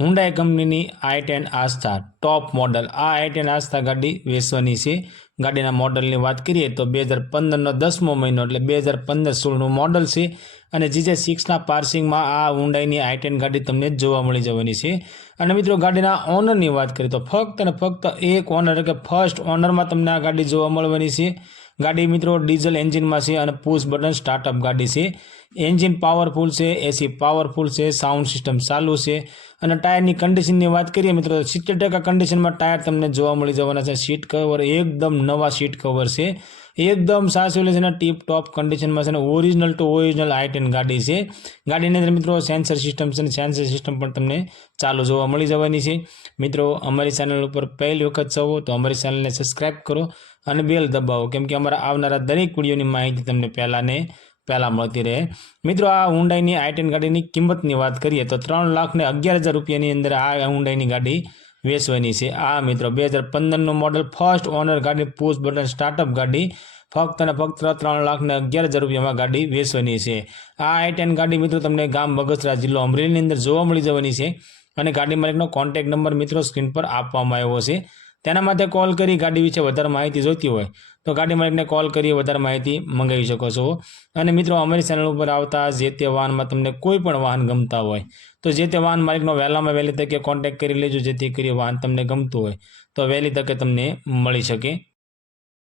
Hyundai કંપનીની i10 આસ્થા top model આ i10 આસ્થા ગાડી વેચવાની છે। ગાડીના મોડલની વાત કરીએ તો 2015નો 10મો મહિનો એટલે 2015-16નું મોડલ છે અને GJ6ના પાર્સિંગમાં આ હુન્ડાઈની i10 ગાડી તમને જોવા મળી જવાની છે। અને મિત્રો ગાડીના ઓનરની વાત કરીએ તો ફક્ત અને ફક્ત એક ઓનર કે ફર્સ્ટ ઓનરમાં તમને આ ગાડી જોવા મળવાની છે। ગાડી મિત્રો ડીઝલ એન્જિનમાં છે અને પુશ બટન સ્ટાર્ટઅપ ગાડી છે। એન્જિન પાવરફુલ છે, એસી પાવરફુલ છે, સાઉન્ડ સિસ્ટમ ચાલુ છે અને ટાયરની કન્ડિશનની વાત કરીએ મિત્રો તો 70% કન્ડિશનમાં ટાયર તમને જોવા મળી જવાના છે। સીટ કવર એકદમ નવા સીટ કવર છે, એકદમ સાચવેલી છે અને ટીપ ટોપ કન્ડિશનમાં છે અને ઓરિજિનલ ટુ ઓરિજિનલ i10 ગાડી છે। ગાડીની અંદર મિત્રો સેન્સર સિસ્ટમ છે અને સેન્સર સિસ્ટમ પણ તમને ચાલુ જોવા મળી જવાની છે। મિત્રો અમારી ચેનલ ઉપર પહેલી વખત છો તો અમારી ચેનલને સબસ્ક્રાઇબ કરો અને બેલ દબાવો, કેમ કે અમારા આવનારા દરેક વિડીયોની માહિતી તમને પહેલા મળતી રહે। મિત્રો આ હુન્ડાઈની i10 ગાડીની કિંમતની વાત કરીએ તો 3,11,000 રૂપિયાની અંદર આ હુન્ડાઈની ગાડી વેચવાની છે। આ મિત્રો 2015નું મોડલ ફર્સ્ટ ઓનર ગાડી પુશ બટન સ્ટાર્ટઅપ ગાડી ફક્ત અને ફક્ત 3,11,000 રૂપિયામાં ગાડી વેચવાની છે। આ i10 ગાડી મિત્રો તમને ગામ બગસરા જિલ્લો અમરેલીની અંદર જોવા મળી જવાની છે અને ગાડી માલિકનો કોન્ટેક્ટ નંબર મિત્રો સ્ક્રીન પર આપવામાં આવ્યો છે। તેના માટે કોલ કરી ગાડી વિશે વધારે માહિતી જોઈતી હોય તો ગાડી માલિકને કોલ કરી વધારે માહિતી મંગાવી શકો છો। અને મિત્રો અમારી ચેનલ ઉપર આવતા જે તે વાહનમાં તમને કોઈ પણ વાહન ગમતા હોય તો જે તે વાહન માલિકનો વહેલામાં વહેલી તકે કોન્ટેક્ટ કરી લેજો, જેથી કરી વાહન તમને ગમતું હોય તો વહેલી તકે તમને મળી શકે।